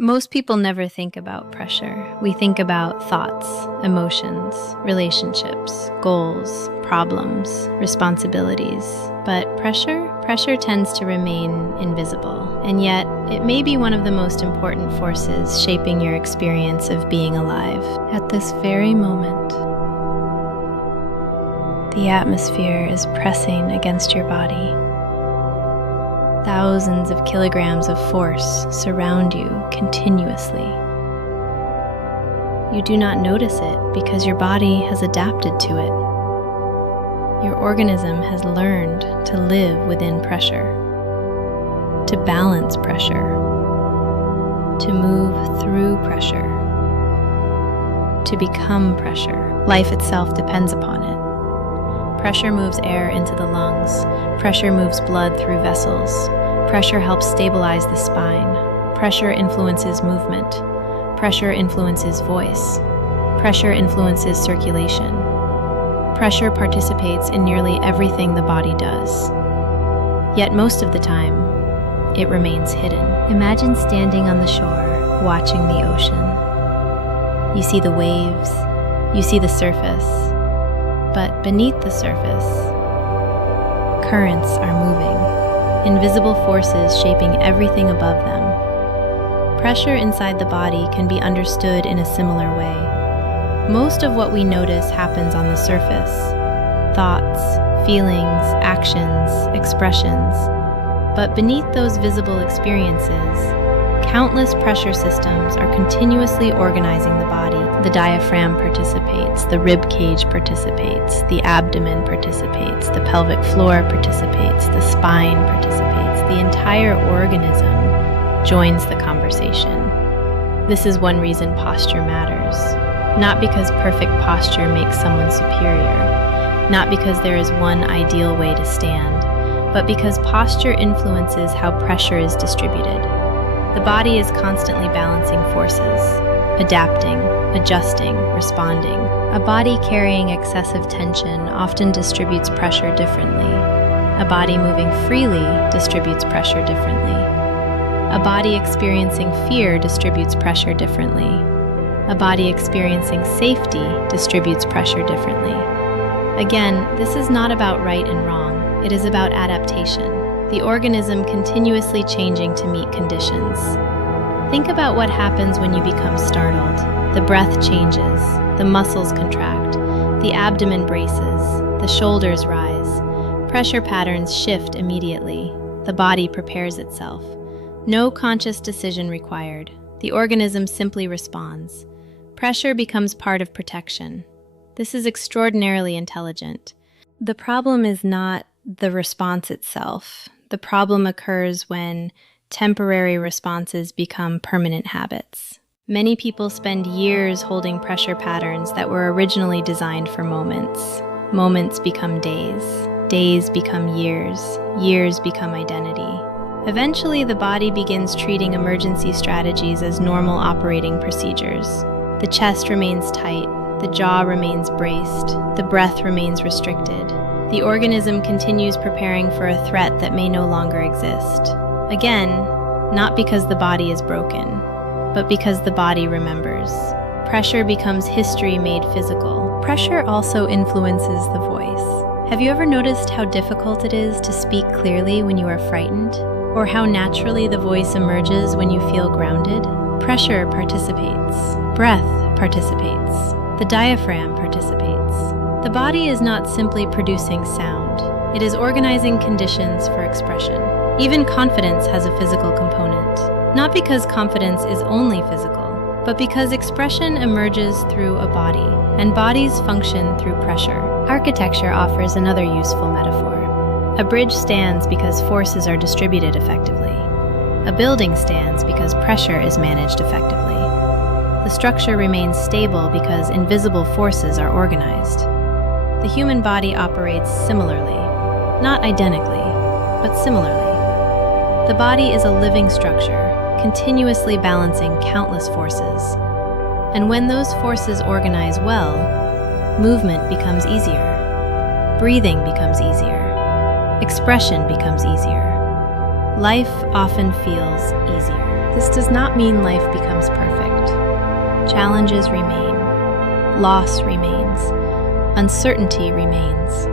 Most people never think about pressure. We think about thoughts, emotions, relationships, goals, problems, responsibilities. But pressure tends to remain invisible. And yet, it may be one of the most important forces shaping your experience of being alive. At this very moment, the atmosphere is pressing against your body. Thousands of kilograms of force surround you continuously. You do not notice it because your body has adapted to it. Your organism has learned to live within pressure, to balance pressure, to move through pressure, to become pressure. Life itself depends upon it. Pressure moves air into the lungs. Pressure moves blood through vessels. Pressure helps stabilize the spine. Pressure influences movement. Pressure influences voice. Pressure influences circulation. Pressure participates in nearly everything the body does. Yet most of the time, it remains hidden. Imagine standing on the shore, watching the ocean. You see the waves, you see the surface. But beneath the surface, currents are moving, invisible forces shaping everything above them. Pressure inside the body can be understood in a similar way. Most of what we notice happens on the surface: thoughts, feelings, actions, expressions. But beneath those visible experiences, countless pressure systems are continuously organizing the body. The diaphragm participates, the rib cage participates, the abdomen participates, the pelvic floor participates, the spine participates. The entire organism joins the conversation. This is one reason posture matters. Not because perfect posture makes someone superior, not because there is one ideal way to stand, but because posture influences how pressure is distributed. The body is constantly balancing forces, adapting, adjusting, responding. A body carrying excessive tension often distributes pressure differently. A body moving freely distributes pressure differently. A body experiencing fear distributes pressure differently. A body experiencing safety distributes pressure differently. Again, this is not about right and wrong. It is about adaptation. The organism continuously changing to meet conditions. Think about what happens when you become startled. The breath changes, the muscles contract, the abdomen braces, the shoulders rise. Pressure patterns shift immediately. The body prepares itself. No conscious decision required. The organism simply responds. Pressure becomes part of protection. This is extraordinarily intelligent. The problem is not the response itself. The problem occurs when temporary responses become permanent habits. Many people spend years holding pressure patterns that were originally designed for moments. Moments become days. Days become years. Years become identity. Eventually, the body begins treating emergency strategies as normal operating procedures. The chest remains tight. The jaw remains braced. The breath remains restricted. The organism continues preparing for a threat that may no longer exist. Again, not because the body is broken, but because the body remembers. Pressure becomes history made physical. Pressure also influences the voice. Have you ever noticed how difficult it is to speak clearly when you are frightened? Or how naturally the voice emerges when you feel grounded? Pressure participates. Breath participates. The diaphragm participates. The body is not simply producing sound. It is organizing conditions for expression. Even confidence has a physical component. Not because confidence is only physical, but because expression emerges through a body, and bodies function through pressure. Architecture offers another useful metaphor. A bridge stands because forces are distributed effectively. A building stands because pressure is managed effectively. The structure remains stable because invisible forces are organized. The human body operates similarly, not identically, but similarly. The body is a living structure, continuously balancing countless forces. And when those forces organize well, movement becomes easier. Breathing becomes easier. Expression becomes easier. life often feels easier. This does not mean life becomes perfect. Challenges remain, loss remains, uncertainty remains.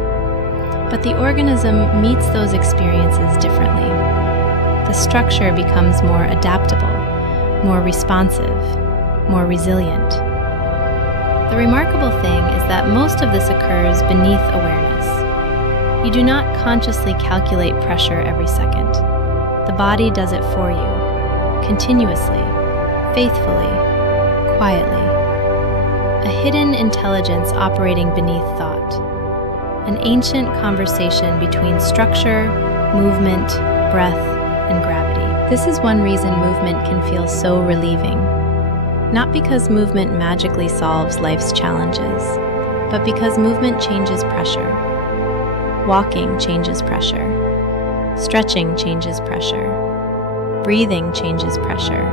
But the organism meets those experiences differently. The structure becomes more adaptable, more responsive, more resilient. The remarkable thing is that most of this occurs beneath awareness. You do not consciously calculate pressure every second. The body does it for you, continuously, faithfully, quietly. A hidden intelligence operating beneath thought. An ancient conversation between structure, movement, breath, and gravity. This is one reason movement can feel so relieving. Not because movement magically solves life's challenges, but because movement changes pressure. Walking changes pressure. Stretching changes pressure. Breathing changes pressure.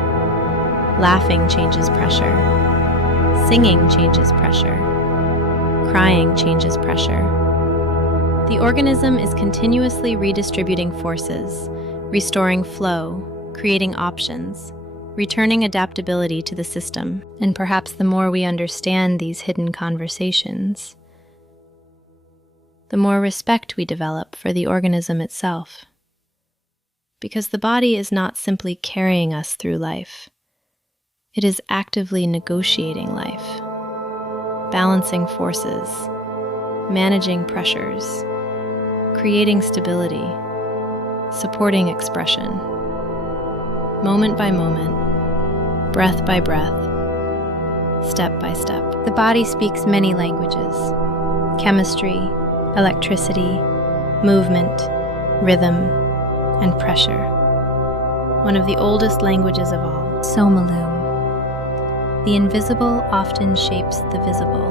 Laughing changes pressure. Singing changes pressure. Crying changes pressure. The organism is continuously redistributing forces, restoring flow, creating options, returning adaptability to the system. And perhaps the more we understand these hidden conversations, the more respect we develop for the organism itself. Because the body is not simply carrying us through life. It is actively negotiating life, balancing forces, managing pressures, creating stability, supporting expression. Moment by moment, breath by breath, step by step. The body speaks many languages: chemistry, electricity, movement, rhythm, and pressure. One of the oldest languages of all, Somalume. The invisible often shapes the visible.